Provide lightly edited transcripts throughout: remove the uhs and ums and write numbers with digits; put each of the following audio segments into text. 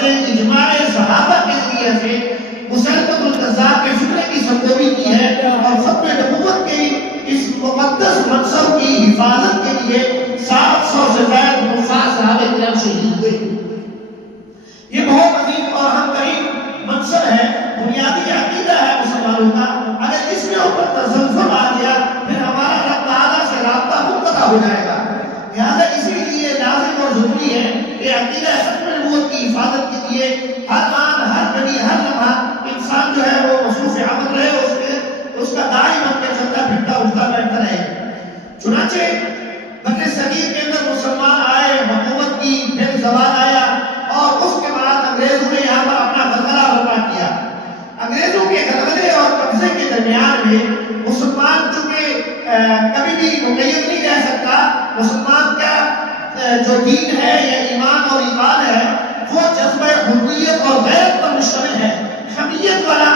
سے اجماع صحابہ کے ذریعے سے مسیلمۃ الکذاب کے فتنے کی سرگوئی کی ہے اور ختم نبوت کے اس مقدس منصب کی حفاظت کے لیے 700 سے زائد حفاظ صحابہ کرام شہید ہوئے. یہ بہت عظیم اور اہم ترین منصب ہے، بنیادی عقیدہ ہے مسلمانوں کا. اگر اس کے اوپر تزلزل آ گیا پھر ہمارا رب تعالیٰ سے رابطہ منقطع ہو جائے گا. لہذا اسی لیے لازم اور ضروری ہے کہ عقیدہ ختم نبوت کی حفاظت کے لیے ہر آن ہر گھڑی ہر لمحہ انسان جو ہے وہ مصروف عمل رہے، اس کا داعی بن کے چلتا پھرتا اٹھتا بیٹھتا رہے. چنانچہ بکر صغیر کے اندر مسلمان آئے، حکومت کی پھر زوال آیا اور اس کے بعد انگریزوں نے یہاں پر اپنا غلغلہ برپا کیا. انگریزوں کے غلغلے اور قبضے کے درمیان میں مسلمان چونکہ کبھی بھی مقید نہیں رہ سکتا، مسلمان کا جو دین ہے یا ایمان اور ایمان ہے وہ جذبہ حریت اور غیرت پر مشتمل ہے. حمیت والا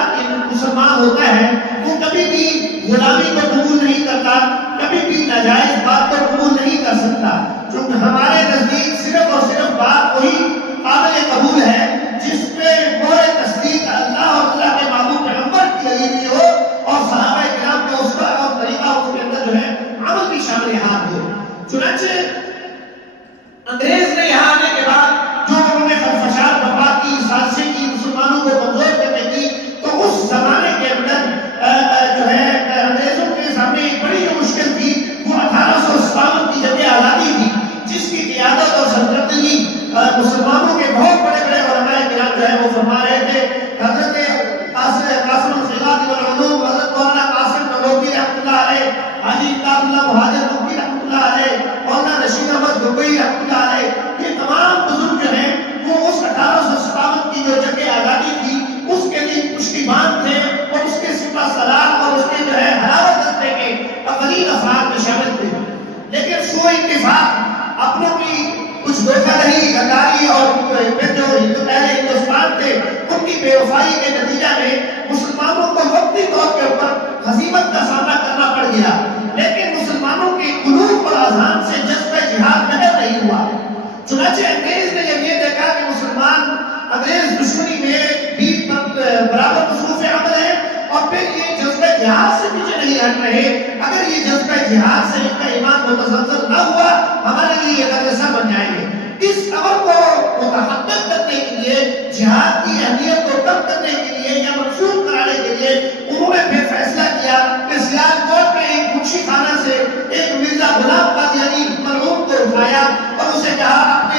مسلمان ہوتا ہے وہ کبھی بھی غلامی کو قبول نہیں کرتا، کبھی بھی ناجائز بات کو قبول نہیں کر سکتا. چونکہ ہمارے نزدیک صرف اور صرف بات وہی قابل قبول ہے جس پہ مہر تصدیق اللہ اور اللہ کے محبوب پیغمبر کی لگی ہوئی ہو اور صحابہ کرام کا اسوہ اور طریقہ اس کے اندر جو ہے عمل بھی شامل حال ہو. چنانچہ انگریز نے یہاں آنے کے بعد جو انہوں نے خدشات برپا کی، سازشیں کی مسلمانوں کو کمزور کرنے کی، تو اس زمانے کے اندر جو ہے انگریزوں کے سامنے ایک بڑی جو مشکل تھی وہ 1857 کی جنگ آزادی تھی، جس کی قیادت اور سربراہی مسلمانوں کے بہت بڑے بڑے علماء کرام جو ہے وہ فرما رہے تھے. حضرت قاسم الخلاف والعلوم، حضرت مولانا قاسم نانوتوی رحمۃ اللہ علیہ، حاجی کتاب اللہ مہاجر نقوی رحمۃ اللہ علیہ، مولانا رشید احمد گنگوئی رحمۃ اللہ علیہ، یہ تمام بزرگ جو ہیں وہ اس 1857 کی جو جنگ آزادی تھی اس کے لیے پشتیبان تھے اور اس کے سپہ سالار اور اس کے جو ہے حراوت دستے کے اولین افراد میں شامل تھے. لیکن سوء اتفاق، اپنوں کی کچھ دھوکہ دہی، غداری اور پھر جو پہلے ہندوستان تھے ان کی بے وفائی کے نتیجہ میں مسلمانوں کو وقتی طور کے اوپر ہزیمت کا سامنا کرنا پڑ گیا. لیکن مسلمانوں کے قلوب اور اذہان سے جذبہ جہاد نظر نہیں ہوا. چنانچہ انگریز نے جب یہ دیکھا کہ مسلمان انگریز دشمنی میں بھی برابر مصروف عمل ہے اور پھر یہ جذبہ جہاد سے پیچھے نہیں ہٹ رہے، اگر یہ جذبہ جہاد سے ان کا ایمان متزلزل نہ ہوا ہمارے لیے یہ غلطہ بن جائیں گے. اس امر کو متحقق کرنے کے لیے، جہاد کی اہمیت کو کم کرنے کے لیے یا منسوخ کرانے کے لیے انہوں نے پھر فیصلہ کیا کہ سیالکوٹ میں ایک منشی خانہ سے ایک مرزا غلام قادیانی مرحوم کو اٹھایا اور اسے کہا